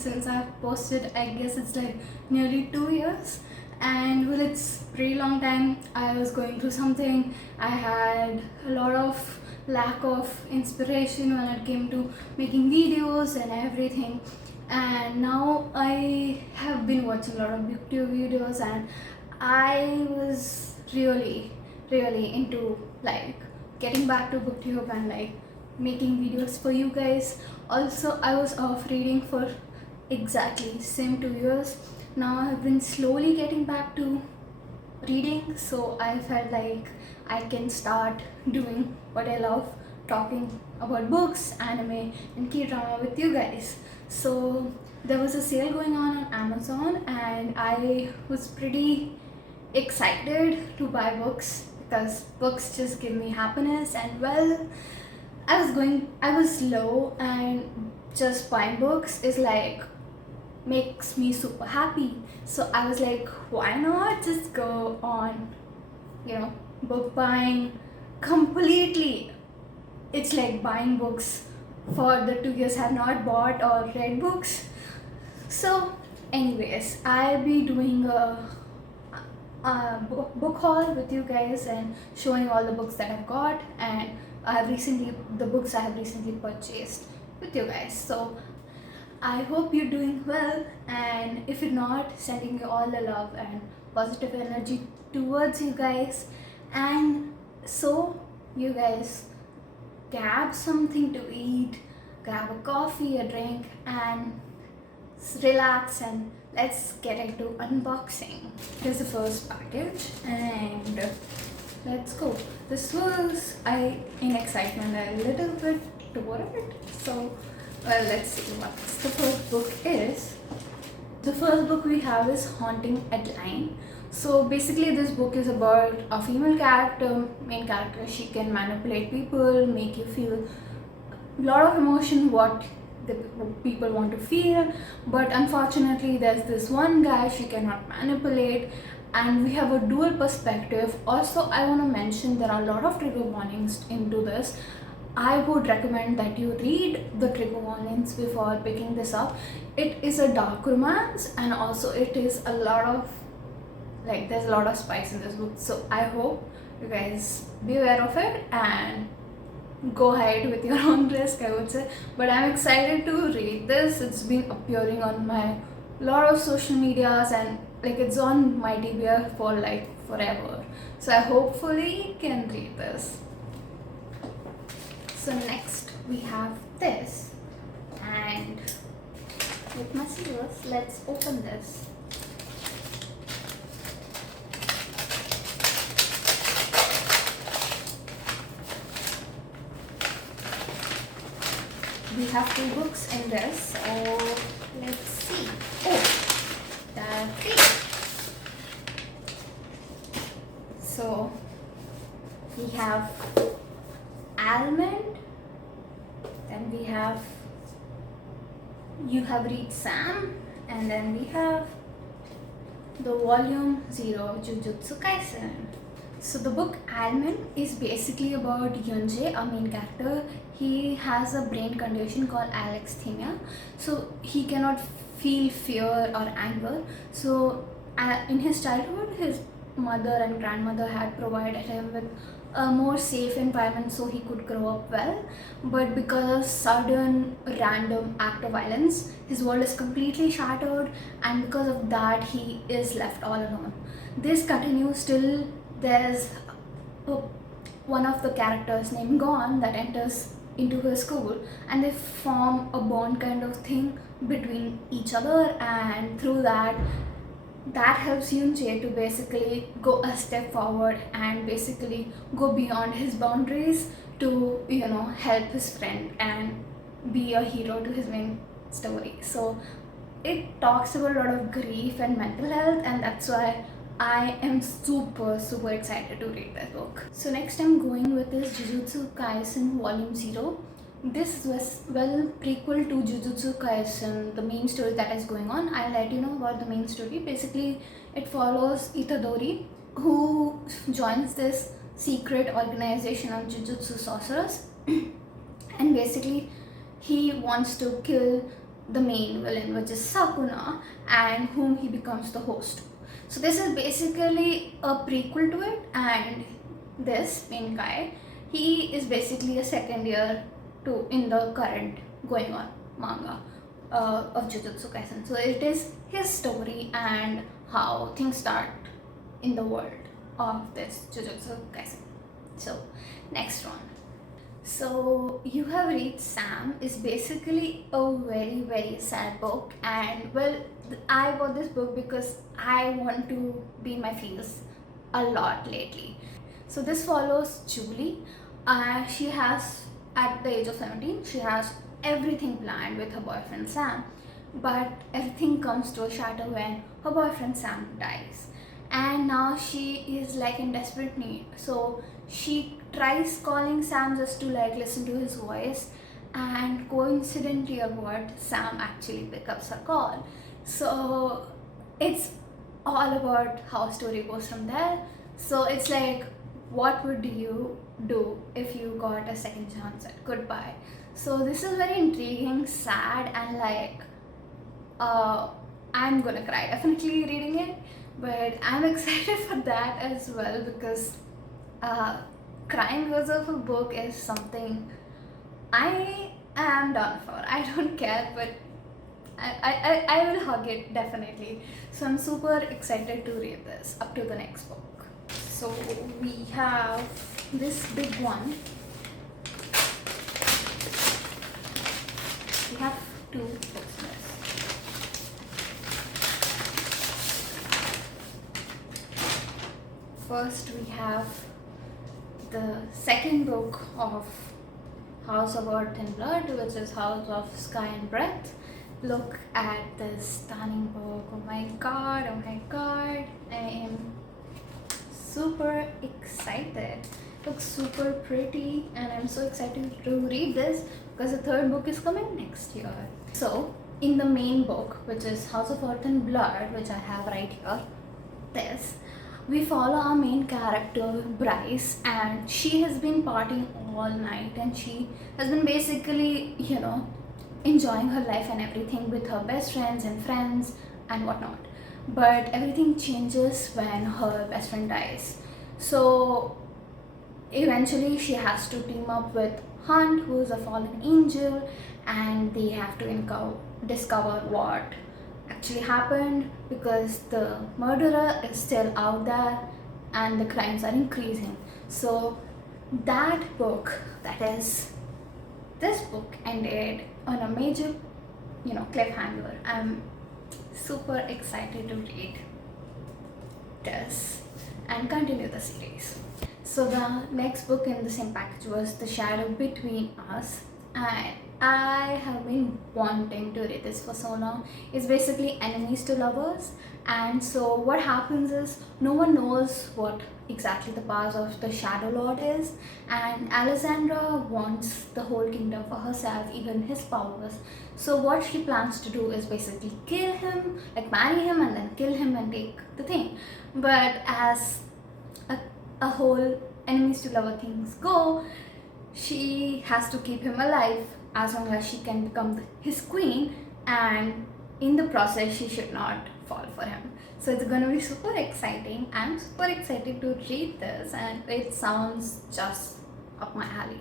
since I've posted. I guess it's like nearly 2 years, and well, it's pretty long time. I was going through something. I had a lot of lack of inspiration when it came to making videos and everything. And now I have been watching a lot of YouTube videos, and I was really into like getting back to booktube and like making videos for you guys. Also, I was off reading for exactly same 2 years. Now I've been slowly getting back to reading, so I felt like I can start doing what I love, talking about books, anime, and K-drama with you guys. So there was a sale going on Amazon, and I was pretty excited to buy books because books just give me happiness. And well, I was low, and just buying books is like makes me super happy. So I was like, why not just go on, book buying completely. It's like buying books for the 2 years I have not bought or read books. So anyways, I'll be doing a book haul with you guys and showing all the books that I've got, and the books I have recently purchased with you guys. So I hope you're doing well, and if you're not, sending you all the love and positive energy towards you guys. And so you guys grab something to eat, grab a coffee, a drink, and relax, and let's get into unboxing. Here's the first package, and let's go. This was in excitement a little bit toward it. So well, let's see what the first book is. The first book we have is Haunting Adeline. So basically this book is about a female character, main character. She can manipulate people, make you feel a lot of emotion, what the people want to feel, but unfortunately there's this one guy she cannot manipulate, and we have a dual perspective. Also, I want to mention there are a lot of trigger warnings into this. I would recommend that you read the trigger warnings before picking this up. It is a dark romance, and also it is a lot of there's a lot of spice in this book. So I hope you guys be aware of it and go ahead with your own risk, I would say. But I'm excited to read this. It's been appearing on my lot of social medias, and it's on my TBR for forever. So I hopefully can read this. So next we have this, and with my scissors, let's open this. We have 2 books in this, so let's see. Oh, that's it. So we have Almond, then we have You Have Reached Sam, and then we have the volume 0 Jujutsu Kaisen. So the book Almond is basically about Yunjae, a main character. He has a brain condition called alexithymia, so he cannot feel fear or anger. So in his childhood, his mother and grandmother had provided him with a more safe environment so he could grow up well. But because of sudden random act of violence, his world is completely shattered, and because of that he is left all alone. This continues till there's one of the characters named Gon that enters into his school, and they form a bond kind of thing between each other, and through that helps Yunjae to basically go a step forward and basically go beyond his boundaries to help his friend and be a hero to his main story. So it talks about a lot of grief and mental health, and that's why I am super excited to read that book. So next I'm going with this Jujutsu Kaisen Volume 0. This was prequel to Jujutsu Kaisen, the main story that is going on. I'll let you know about the main story. Basically, it follows Itadori, who joins this secret organization of Jujutsu sorcerers, and basically he wants to kill the main villain, which is Sakuna, and whom he becomes the host. So this is basically a prequel to it, and this main guy, he is basically a second year to in the current going on manga of Jujutsu Kaisen. So it is his story and how things start in the world of this Jujutsu Kaisen. So next one. So You Have Reached Sam is basically a very very sad book, and well, I bought this book because I want to be in my feels a lot lately. So this follows Julie. She has, at the age of 17, she has everything planned with her boyfriend Sam, but everything comes to a shatter when her boyfriend Sam dies, and now she is like in desperate need. So she tries calling Sam just to like listen to his voice, and coincidentally or what, Sam actually picks up her call. So it's all about how story goes from there. So it's like, what would you do if you got a second chance at goodbye? So this is very intriguing, sad, and like I'm gonna cry definitely reading it, but I'm excited for that as well, because crying because of a book is something I am done for. I don't care, but I will hug it definitely. So I'm super excited to read this up to the next book. So we have this big one. We have two books in this. First we have the second book of House of Earth and Blood, which is House of Sky and Breath. Look at this stunning book. Oh my god, oh my god. I am super excited. Looks super pretty, and I'm so excited to read this because the third book is coming next year. So in the main book, which is House of Earth and Blood, which I have right here, this, we follow our main character Bryce, and she has been partying all night, and she has been basically, enjoying her life and everything with her best friends and friends and whatnot. But everything changes when her best friend dies. So eventually she has to team up with Hunt, who is a fallen angel, and they have to discover what actually happened, because the murderer is still out there and the crimes are increasing. So that book, that is this book, ended on a major cliffhanger. I'm super excited to read this and continue the series. So the next book in the same package was The Shadow Between Us, and I have been wanting to read this for so long. It's basically enemies to lovers, and so what happens is no one knows what exactly the powers of the Shadow Lord is, and Alessandra wants the whole kingdom for herself, even his powers. So what she plans to do is basically kill him, like marry him and then kill him and take the thing. But as a whole enemies to lover things go, she has to keep him alive as long as she can become his queen, and in the process she should not fall for him. So it's gonna be super exciting. I'm super excited to read this, and it sounds just up my alley.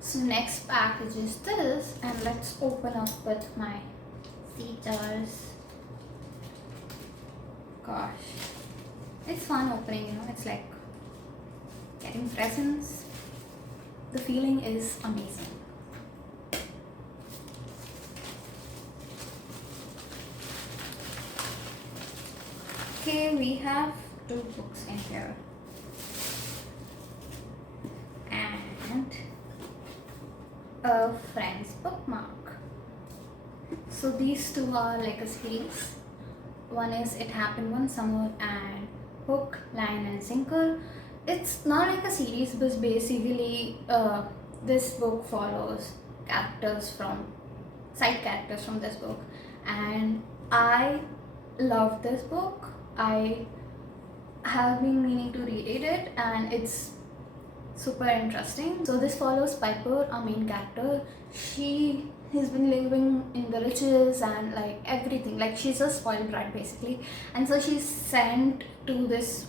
So next package is this, and let's open up with my features. Gosh, it's fun opening, it's like getting presents. The feeling is amazing. Okay, we have two books in here, and a friend's bookmark. So these two are like a series. One is It Happened One Summer and Hook, Line and Sinker. It's not like a series, but basically this book follows side characters from this book, and I love this book. I have been meaning to read it, and it's super interesting. So this follows Piper, our main character. She he's been living in the riches and like everything. Like she's a spoiled brat basically, and so she's sent to this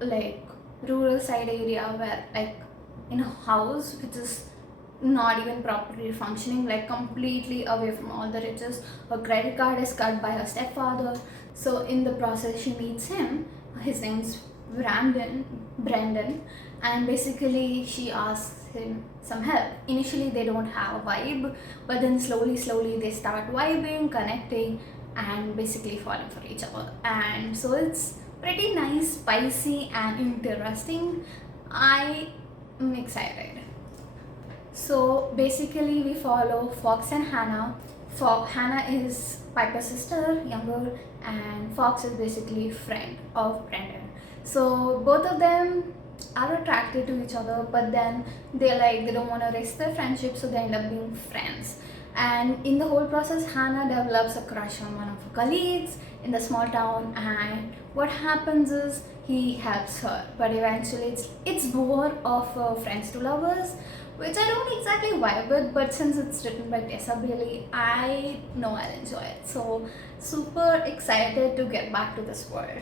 like rural side area where like in a house which is not even properly functioning, like completely away from all the riches. Her credit card is cut by her stepfather. So in the process she meets him. His name's Brendan, and basically she asks him some help. Initially they don't have a vibe, but then slowly they start vibing, connecting, and basically falling for each other. And so it's pretty nice, spicy, and interesting. I am excited. So basically we follow Fox and Hannah. Hannah is Piper's sister, younger, and Fox is basically friend of Brendan. So both of them are attracted to each other, but then they don't want to risk their friendship, so they end up being friends. And in the whole process, Hannah develops a crush on one of her colleagues in the small town, and what happens is he helps her, but eventually it's more of a friends to lovers, which I don't exactly vibe with, but since it's written by Tessa Bailey, I know I'll enjoy it. So super excited to get back to this world.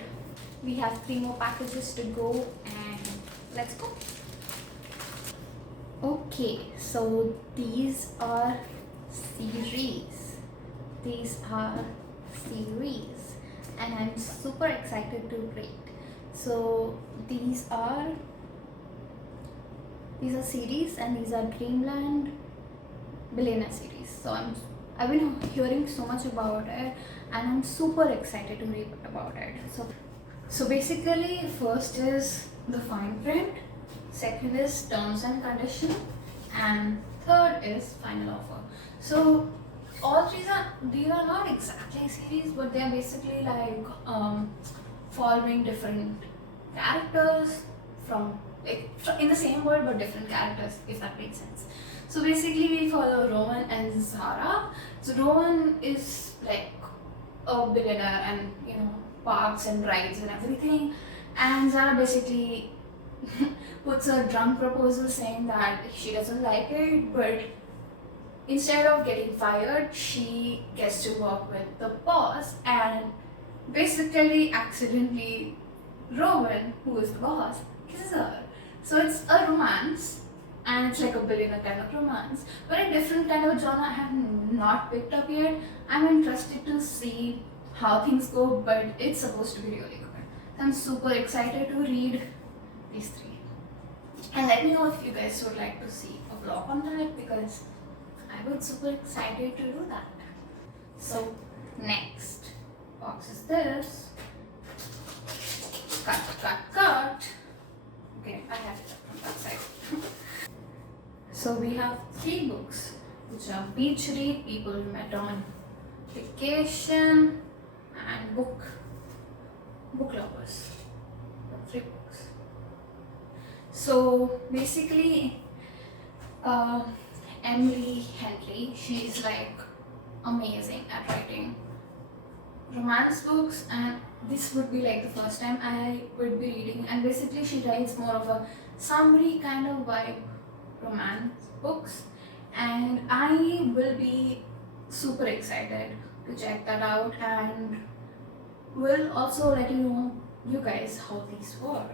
We have 3 more packages to go, and let's go. Okay, so these are series. And I'm super excited to read. So these are series, and these are Dreamland Billionaire series. So I've been hearing so much about it, and I'm super excited to read about it. So basically, first is the fine print, second is terms and condition, and third is final offer. So all these are not exactly series, but they are basically like following different characters from like in the same world but different characters, if that makes sense. So basically we follow Rowan and Zara. So Rowan is like a billionaire and parks and rides and everything, and Zara basically puts a drunk proposal saying that she doesn't like it, but instead of getting fired she gets to work with the boss, and basically accidentally Rowan, who is the boss, kisses her. So it's a romance, and it's like a billionaire kind of romance, but a different kind of genre I have not picked up yet. I'm interested to see how things go, but it's supposed to be really good. I'm super excited to read these 3. And let me know if you guys would like to see a vlog on that, because I was super excited to do that. So next box is this. Cut. Okay, I have it from that side. So we have 3 books, which are Beach Read, People Met on Vacation, and Book Lovers. 3 books. So basically, Emily Henry, she's like amazing at writing romance books, and this would be like the first time I would be reading. And basically she writes more of a summary kind of vibe romance books, and I will be super excited to check that out, and will also let you guys how these were.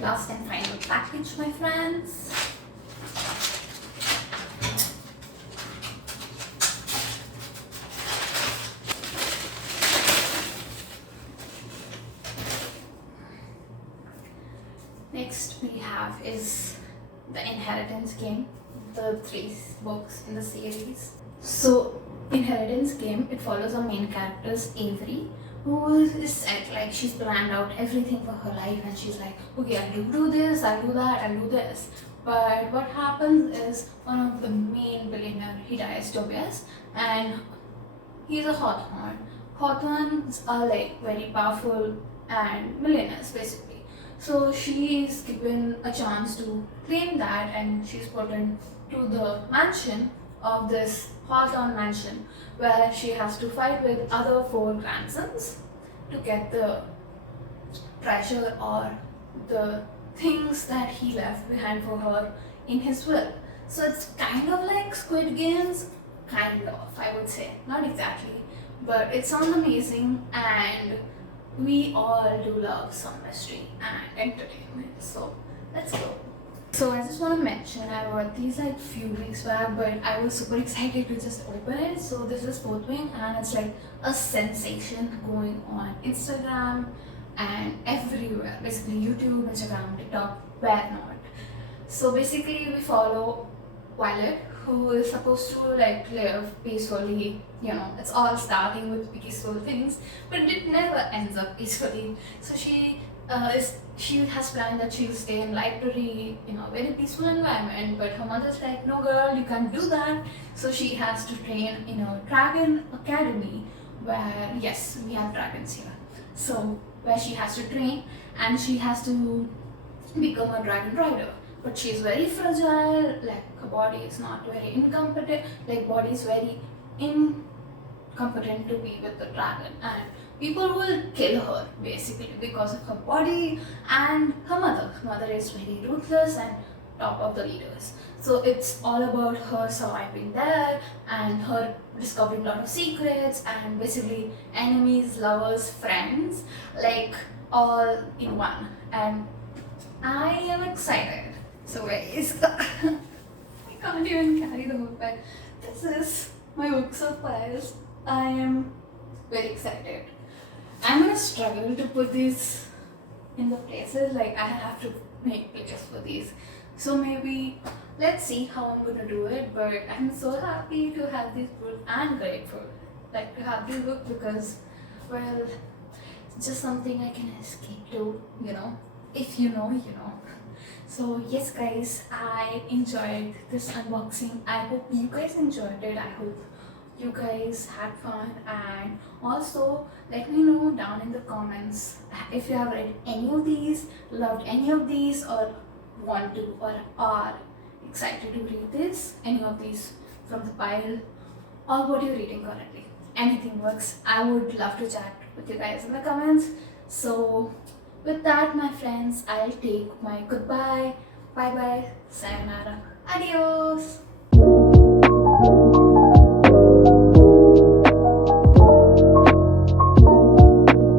Last and final package, my friends. Next we have is the Inheritance Game, the 3 books in the series. So Inheritance Game, it follows our main characters Avery, who is set, like she's planned out everything for her life, and she's like, okay, I'll do this, I'll do that, I'll do this. But what happens is one of the main billionaire, he dies, Tobias, and he's a Hawthorne. Hawthorns are like very powerful and millionaires basically. So she is given a chance to claim that, and she's put into the mansion of this Hawthorne mansion, where she has to fight with other 4 grandsons to get the treasure or the things that he left behind for her in his will. So it's kind of like Squid Games, kind of, I would say. Not exactly, but it sounds amazing, and we all do love some mystery and entertainment. So let's go. So I just want to mention I bought these like few weeks back, but I was super excited to just open it. So this is fourth wing, and it's like a sensation going on Instagram and everywhere. Basically YouTube, Instagram, TikTok, where not. So basically we follow Violet, who is supposed to like live peacefully. You know, it's all starting with peaceful things, but it never ends up peacefully. So she has planned that she'll stay in library, you know, very peaceful environment. But her mother's like, no girl, you can't do that. So she has to train in a dragon academy, where yes, we have dragons here. So where she has to train, and she has to become a dragon rider. But she's very fragile, like her body is not very incompetent, like body is very incompetent to be with the dragon, and people will kill her basically because of her body. And her mother is very ruthless and top of the leaders. So it's all about her surviving there, and her discovering a lot of secrets, and basically enemies, lovers, friends, like all in one. And I am excited. So guys, I can't even carry the book bag. This is my books of piles. I am very excited. I'm gonna struggle to put these in the places, like I have to make places for these. So maybe let's see how I'm gonna do it, but I'm so happy to have these books and grateful like to have these books, because well, it's just something I can escape to, you know. If you know, you know. So yes guys, I enjoyed this unboxing. I hope you guys enjoyed it. I hope you guys had fun, and also let me know down in the comments if you have read any of these, loved any of these, or want to or are excited to read any of these from the pile, or what you're reading currently. Anything works. I would love to chat with you guys in the comments. So with that, my friends, I'll take my goodbye. Bye bye. Sayonara. Adios.